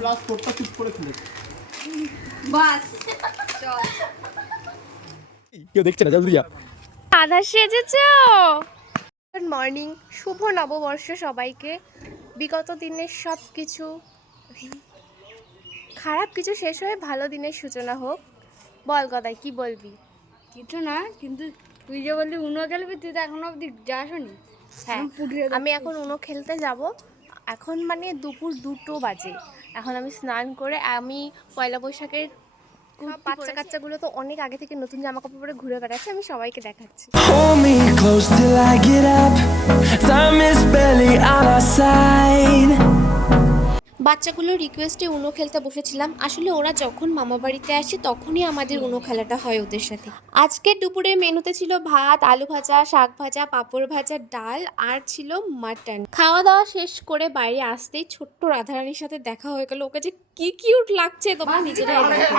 Plus কোডটা চুপ করে খুলেছে। বাস চল। কেউ দেখছে না, জলদি যা। আধা সেজেছো। গুড মর্নিং, শুভ নববর্ষ সবাইকে। বিগত দিনের সব কিছু খারাপ কিছু শেষ হয়ে ভালো দিনের সূচনা হোক। বল গদাই, কি বলবি? কিছু না, কিন্তু তুই যে বললি উনো খেলবি, তুই তো এখনো অব্দি যাসনি। হ্যাঁ, আমি এখন উনো খেলতে যাব। এখন মানে দুপুর 2টো বাজে। এখন আমি স্নান করে আমি পয়লা বৈশাখের বাচ্চা কাচ্চাগুলো তো অনেক আগে থেকে নতুন জামা কাপড় পরে ঘুরে বেড়াচ্ছে, আমি সবাইকে দেখাচ্ছি। Hold me close till I get up. Time is barely on our side. বাচ্চাগুলোর রিকোয়েস্টে উনো খেলতে বসেছিলাম। আসলে ওরা যখন মামা বাড়িতে আসে তখনই আমাদের উনো খেলাটা হয় ওদের সাথে। আজকের দুপুরের মেনুতে ছিল ভাত, আলু ভাজা, শাক ভাজা, পাঁপড় ভাজা, ডাল আর ছিল মাটন। খাওয়া দাওয়া শেষ করে বাইরে আসতেই ছোট্ট রাধারানীর সাথে দেখা হয়ে গেল। ওকে যে কি কিউট লাগছে তোমরা নিজেরাই দেখো।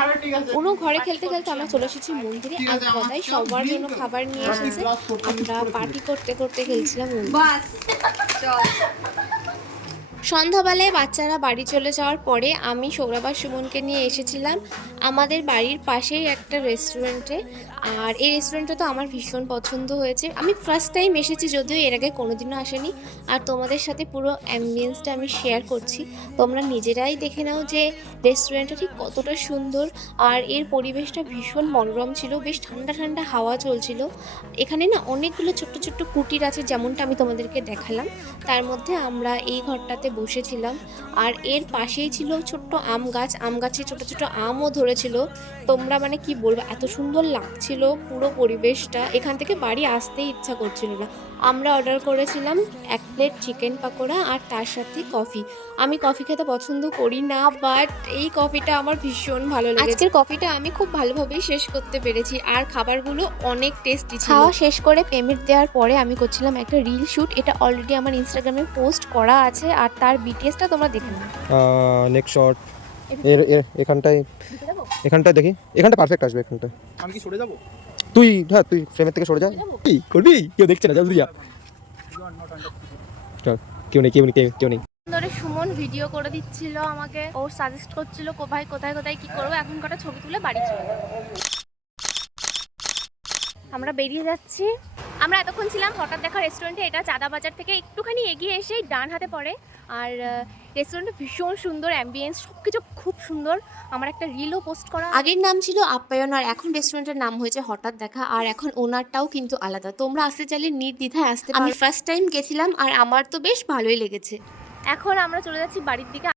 উনো ঘরে খেলতে খেলতে আমরা চলে এসেছি মন্দিরে। আর গদাই সবার জন্য খাবার নিয়ে এসেছে। আমরা পার্টি করতে করতে খেলছিলাম উনো। বাস চল। সন্ধ্যাবেলায় বাচ্চারা বাড়ি চলে যাওয়ার পরে আমি সৌরভ আর সুমনকে নিয়ে এসেছিলাম আমাদের বাড়ির পাশেই একটা রেস্টুরেন্টে। আর এই রেস্টুরেন্টটা তো আমার ভীষণ পছন্দ হয়েছে। আমি ফার্স্ট টাইম এসেছি, যদিও এর আগে কোনোদিনও আসেনি। আর তোমাদের সাথে পুরো অ্যাম্বিয়েন্সটা আমি শেয়ার করছি, তোমরা নিজেরাই দেখে নাও যে রেস্টুরেন্টটা ঠিক কতটা সুন্দর। আর এর পরিবেশটা ভীষণ মনোরম ছিল, বেশ ঠান্ডা ঠান্ডা হাওয়া চলছিল। এখানে না অনেকগুলো ছোট্ট ছোট্ট কুটির আছে, যেমনটা আমি তোমাদেরকে দেখালাম। তার মধ্যে আমরা এই ঘরটাতে বসেছিলাম। আর এর পাশেই ছিল ছোট্ট আম গাছ, আম গাছে ছোট ছোট আমও ধরেছিল। তোমরা মানে কি বলবো, এত সুন্দর লাগছিল পুরো পরিবেশটা, এখান থেকে বাড়ি আসতেই ইচ্ছা করছিল না। আমরা অর্ডার করেছিলাম 1 প্লেট চিকেন পাকোড়া আর তার সাথে কফি। আমি কফি খেতে পছন্দ করি না, বাট এই কফিটা আমার ভীষণ ভালো লেগেছে। আজকের কফিটা আমি খুব ভালোভাবেই শেষ করতে পেরেছি। আর খাবারগুলো অনেক টেস্টি ছিল। খাওয়া শেষ করে পেমেন্ট দেওয়ার পরে আমি করছিলাম একটা রিল শ্যুট। এটা অলরেডি আমার ইনস্টাগ্রামে পোস্ট করা আছে, আর তার বিটিএসটা তোমরা দেখে নাও। নেক্সট শট এখানটায় দেখি, এখানটা পারফেক্ট আসবে। এখানটায় আমি কি সরে যাব? তুই ফ্রেমের থেকে সরে যা। কি করবি? কেউ দেখছে না, জলদি যা। চল, কেউ নেই। ধরে সুমন ভিডিও করে দিচ্ছিল আমাকে, ও সাজেস্ট করছিল ভাই কোথায় কোথায় কি করবো, এখন কটা ছবি তুলে বাড়ি চলে যাবো। আমরা বেরিয়ে যাচ্ছি। আমরা এতক্ষণ ছিলাম হঠাৎ দেখা রেস্টুরেন্টে। এটা চাঁদা বাজার থেকে একটুখানি এগিয়ে এসেই ডান হাতে পড়ে। আর রেস্টুরেন্টটা ভীষণ সুন্দর, অ্যাম্বিয়েন্স সব কিছু খুব সুন্দর। আমার একটা রিলও পোস্ট করা। আগের নাম ছিল আপ্যায়ন, আর এখন রেস্টুরেন্টের নাম হয়েছে হঠাৎ দেখা। আর এখন ওনারটাও কিন্তু আলাদা। তোমরা আসতে চাইলে নির্দ্বিধায় আসতে পারো। আমি ফার্স্ট টাইম গেছিলাম আর আমার তো বেশ ভালোই লেগেছে। এখন আমরা চলে যাচ্ছি বাড়ির দিকে।